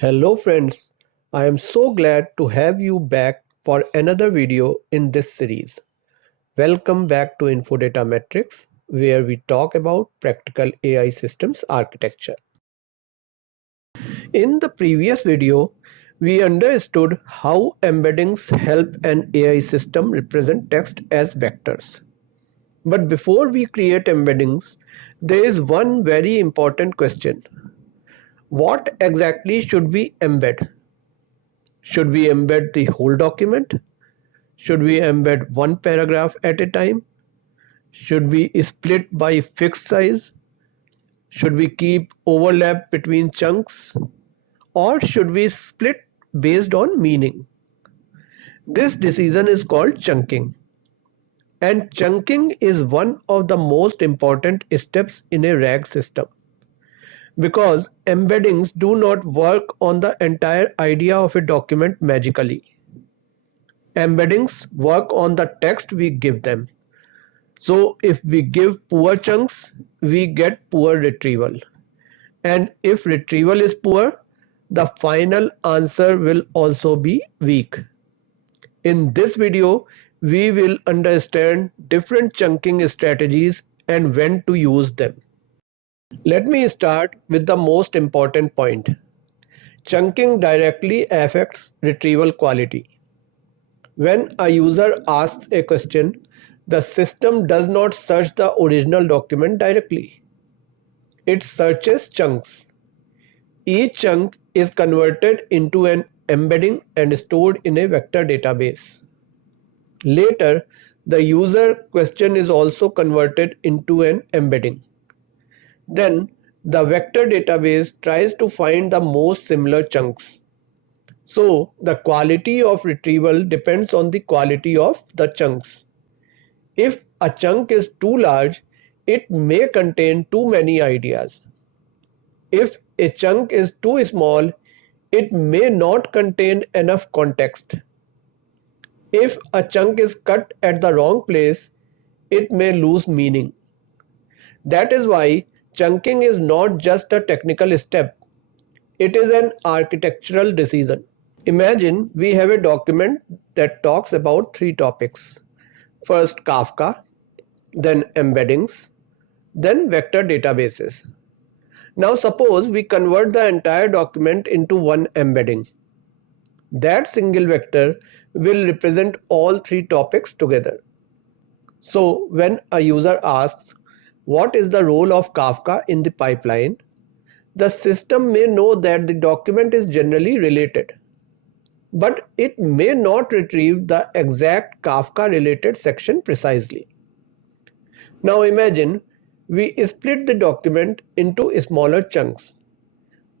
Hello friends, I am so glad to have you back for another video in this series. Welcome back to Infodatamatrix, where we talk about practical AI systems architecture. In the previous video, we understood how embeddings help an AI system represent text as vectors. But before we create embeddings, there is one very important question. What exactly should we embed? Should we embed the whole document? Should we embed one paragraph at a time? Should we split by fixed size? Should we keep overlap between chunks? Or should we split based on meaning? This decision is called chunking. And chunking is one of the most important steps in a RAG system. Because embeddings do not work on the entire idea of a document magically. Embeddings work on the text we give them. So if we give poor chunks, we get poor retrieval. And if retrieval is poor, the final answer will also be weak. In this video, we will understand different chunking strategies and when to use them. Let me start with the most important point. Chunking directly affects retrieval quality. When a user asks a question, the system does not search the original document directly. It searches chunks. Each chunk is converted into an embedding and stored in a vector database. Later, the user question is also converted into an embedding. Then, the vector database tries to find the most similar chunks. So, the quality of retrieval depends on the quality of the chunks. If a chunk is too large, it may contain too many ideas. If a chunk is too small, it may not contain enough context. If a chunk is cut at the wrong place, it may lose meaning. That is why chunking is not just a technical step, it is an architectural decision. Imagine we have a document that talks about three topics. First Kafka, then embeddings, then vector databases. Now suppose we convert the entire document into one embedding. That single vector will represent all three topics together. So when a user asks, what is the role of Kafka in the pipeline? The system may know that the document is generally related, but it may not retrieve the exact Kafka related section precisely. Now imagine we split the document into smaller chunks.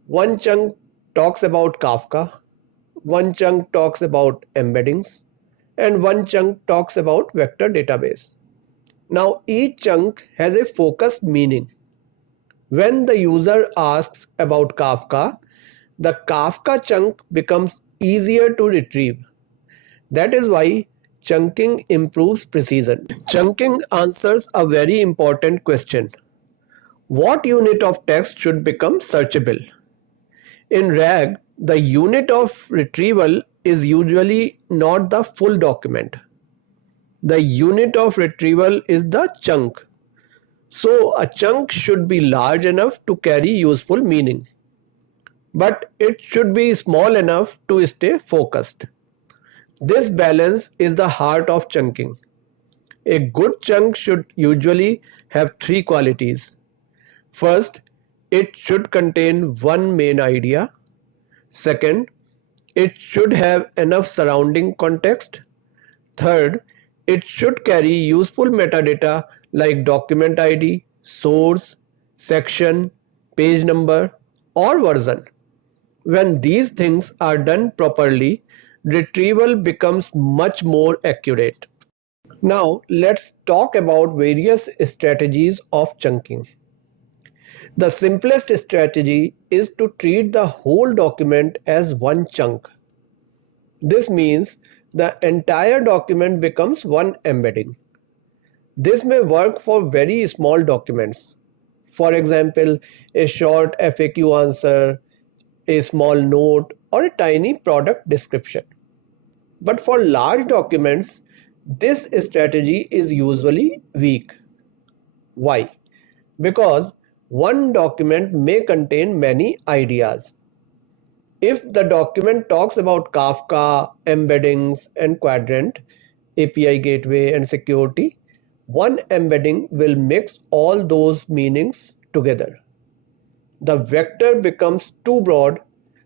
One chunk talks about Kafka, one chunk talks about embeddings, and one chunk talks about vector database. Now each chunk has a focused meaning. When the user asks about Kafka, the Kafka chunk becomes easier to retrieve. That is why chunking improves precision. Chunking answers a very important question. What unit of text should become searchable? In RAG, the unit of retrieval is usually not the full document. The unit of retrieval is the chunk. So a chunk should be large enough to carry useful meaning. But it should be small enough to stay focused. This balance is the heart of chunking. A good chunk should usually have three qualities. First, it should contain one main idea. Second, it should have enough surrounding context. Third, it should carry useful metadata like document ID, source, section, page number, or version. When these things are done properly, retrieval becomes much more accurate. Now let's talk about various strategies of chunking. The simplest strategy is to treat the whole document as one chunk. This means the entire document becomes one embedding. This may work for very small documents. For example, a short FAQ answer, a small note, or a tiny product description. But for large documents, this strategy is usually weak. Why? Because one document may contain many ideas. If the document talks about Kafka, embeddings, and quadrant, API gateway, and security, one embedding will mix all those meanings together. The vector becomes too broad,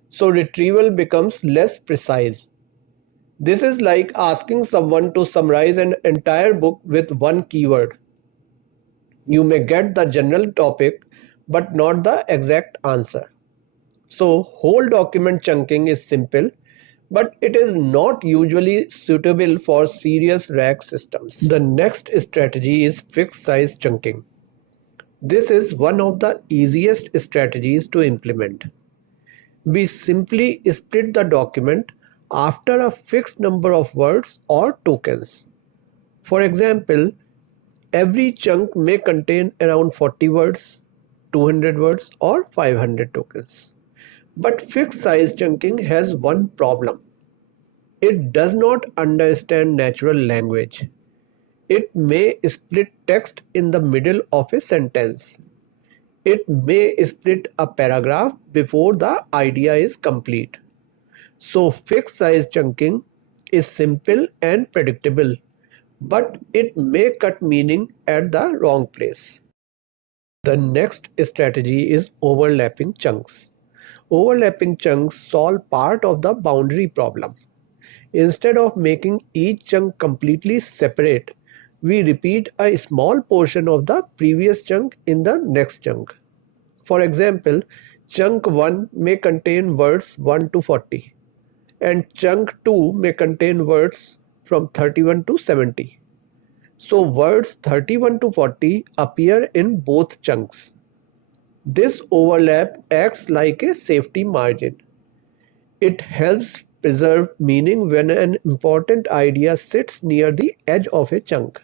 so retrieval becomes less precise. This is like asking someone to summarize an entire book with one keyword. You may get the general topic, but not the exact answer. So, whole document chunking is simple, but it is not usually suitable for serious RAG systems. The next strategy is fixed size chunking. This is one of the easiest strategies to implement. We simply split the document after a fixed number of words or tokens. For example, every chunk may contain around 40 words, 200 words, or 500 tokens. But fixed size chunking has one problem. It does not understand natural language. It may split text in the middle of a sentence. It may split a paragraph before the idea is complete. So fixed size chunking is simple and predictable, but it may cut meaning at the wrong place. The next strategy is overlapping chunks. Overlapping chunks solve part of the boundary problem. Instead of making each chunk completely separate, we repeat a small portion of the previous chunk in the next chunk. For example, chunk 1 may contain words 1 to 40, and chunk 2 may contain words from 31 to 70. So words 31 to 40 appear in both chunks. This overlap acts like a safety margin. It helps preserve meaning when an important idea sits near the edge of a chunk.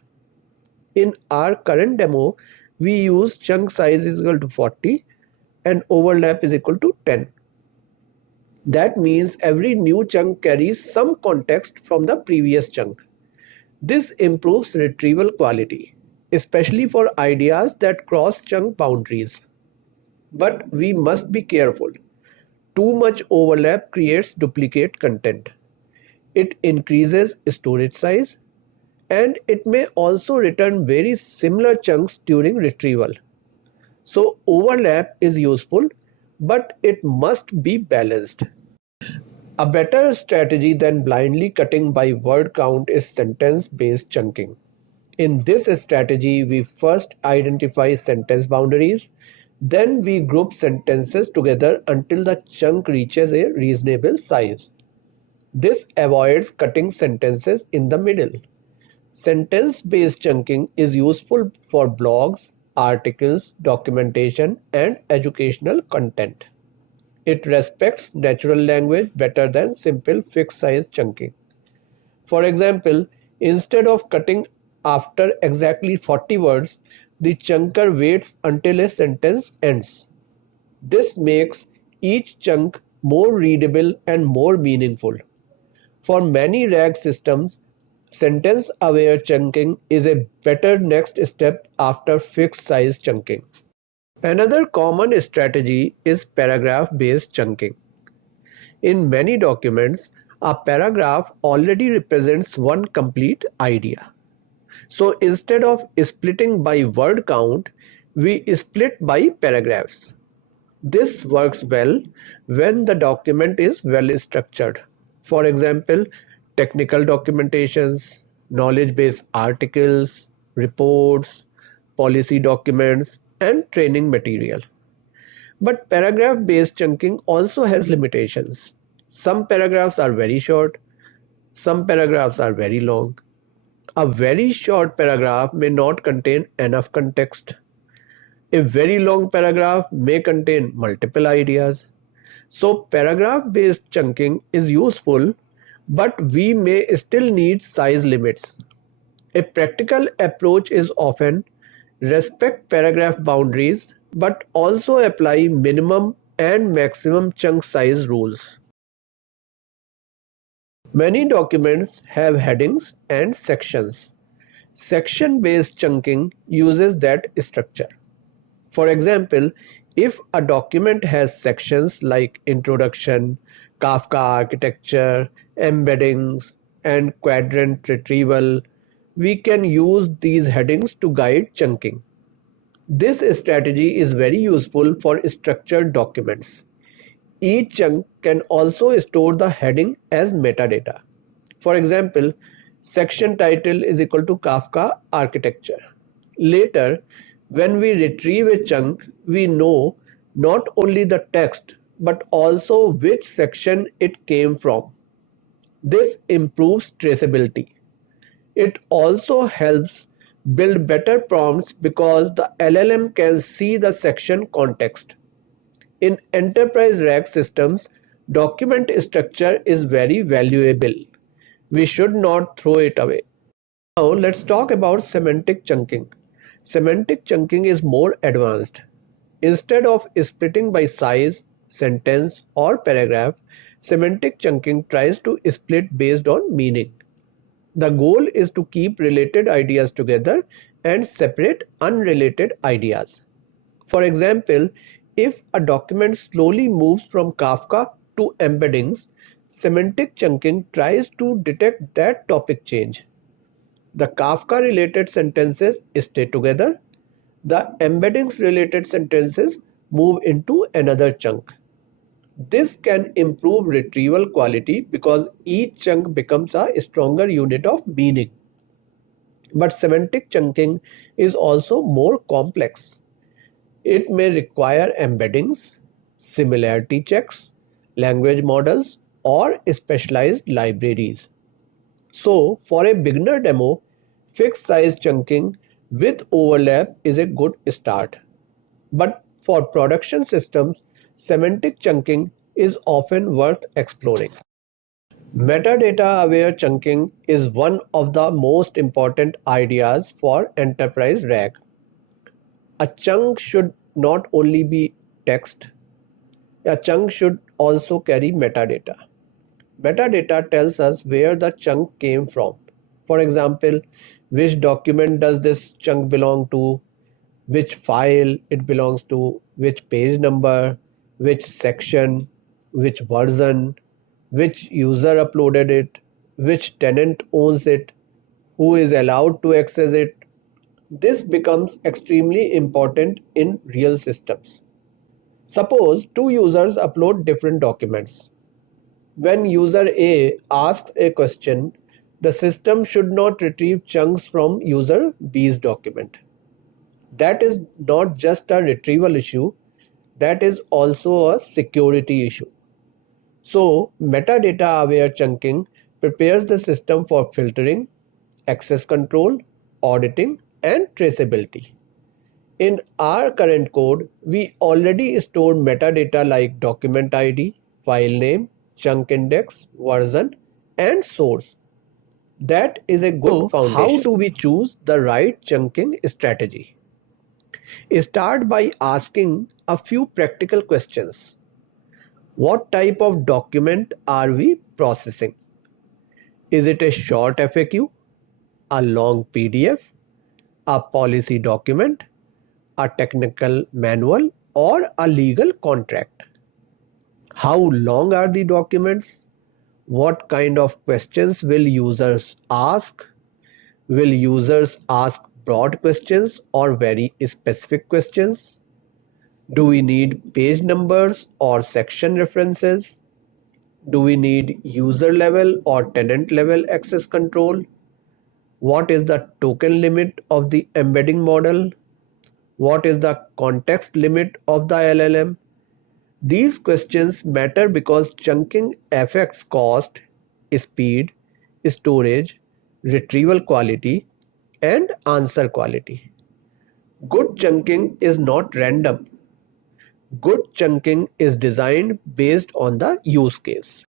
In our current demo, we use chunk size is equal to 40 and overlap is equal to 10. That means every new chunk carries some context from the previous chunk. This improves retrieval quality, especially for ideas that cross chunk boundaries. But we must be careful. Too much overlap creates duplicate content. It increases storage size, and it may also return very similar chunks during retrieval. So overlap is useful, but it must be balanced. A better strategy than blindly cutting by word count is sentence-based chunking. In this strategy, we first identify sentence boundaries, then we group sentences together until the chunk reaches a reasonable size. This avoids cutting sentences in the middle. Sentence-based chunking is useful for blogs, articles, documentation, and educational content. It respects natural language better than simple fixed-size chunking. For example, instead of cutting after exactly 40 words, the chunker waits until a sentence ends. This makes each chunk more readable and more meaningful. For many RAG systems, sentence-aware chunking is a better next step after fixed-size chunking. Another common strategy is paragraph-based chunking. In many documents, a paragraph already represents one complete idea. So instead of splitting by word count, we split by paragraphs. This works well when the document is well structured. For example, technical documentations, knowledge base articles, reports, policy documents, and training material. But paragraph based chunking also has limitations. Some paragraphs are very short, some paragraphs are very long. A very short paragraph may not contain enough context. A very long paragraph may contain multiple ideas. So paragraph-based chunking is useful, but we may still need size limits. A practical approach is often respect paragraph boundaries, but also apply minimum and maximum chunk size rules. Many documents have headings and sections. Section-based chunking uses that structure. For example, if a document has sections like introduction, Kafka architecture, embeddings, and quadrant retrieval, we can use these headings to guide chunking. This strategy is very useful for structured documents. Each chunk can also store the heading as metadata. For example, section title is equal to Kafka architecture. Later, when we retrieve a chunk, we know not only the text but also which section it came from. This improves traceability. It also helps build better prompts because the LLM can see the section context. In enterprise RAG systems, document structure is very valuable. We should not throw it away. Now let's talk about semantic chunking. Semantic chunking is more advanced. Instead of splitting by size, sentence, or paragraph, semantic chunking tries to split based on meaning. The goal is to keep related ideas together and separate unrelated ideas. For example, if a document slowly moves from Kafka to embeddings, semantic chunking tries to detect that topic change. The Kafka related sentences stay together. The embeddings related sentences move into another chunk. This can improve retrieval quality because each chunk becomes a stronger unit of meaning. But semantic chunking is also more complex. It may require embeddings, similarity checks, language models, or specialized libraries. So, for a beginner demo, fixed size chunking with overlap is a good start. But for production systems, semantic chunking is often worth exploring. Metadata aware chunking is one of the most important ideas for enterprise RAG. A chunk should not only be text, a chunk should also carry metadata. Metadata tells us where the chunk came from. For example, which document does this chunk belong to, which file it belongs to, which page number, which section, which version, which user uploaded it, which tenant owns it, who is allowed to access it. This becomes extremely important in real systems. Suppose two users upload different documents. When user A asks a question, the system should not retrieve chunks from user B's document. That is not just a retrieval issue, that is also a security issue. So, metadata aware chunking prepares the system for filtering, access control, auditing, and traceability. In our current code, we already store metadata like document ID, file name, chunk index, version, and source. That is a good foundation. How do we choose the right chunking strategy? Start by asking a few practical questions. What type of document are we processing? Is it a short FAQ, a long PDF, a policy document, a technical manual, or a legal contract? How long are the documents? What kind of questions will users ask? Will users ask broad questions or very specific questions? Do we need page numbers or section references? Do we need user level or tenant level access control? What is the token limit of the embedding model? What is the context limit of the LLM? These questions matter because chunking affects cost, speed, storage, retrieval quality, and answer quality. Good chunking is not random. Good chunking is designed based on the use case.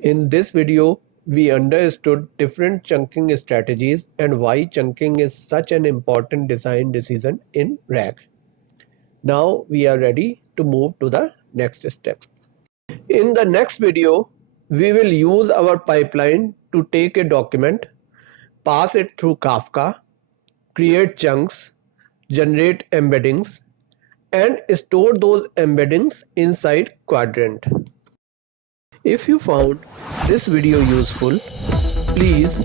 In this video, we understood different chunking strategies and why chunking is such an important design decision in RAG. Now we are ready to move to the next step. In the next video, we will use our pipeline to take a document, pass it through Kafka, create chunks, generate embeddings, and store those embeddings inside Quadrant. If you found this video useful, please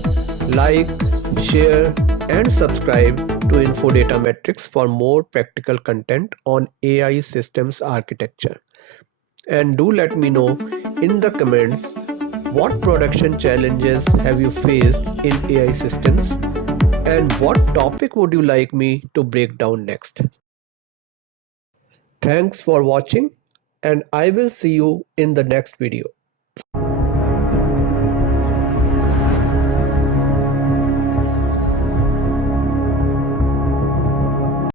like, share, and subscribe to Infodatamatrix for more practical content on AI systems architecture. And do let me know in the comments what production challenges have you faced in AI systems and what topic would you like me to break down next. Thanks for watching, and I will see you in the next video.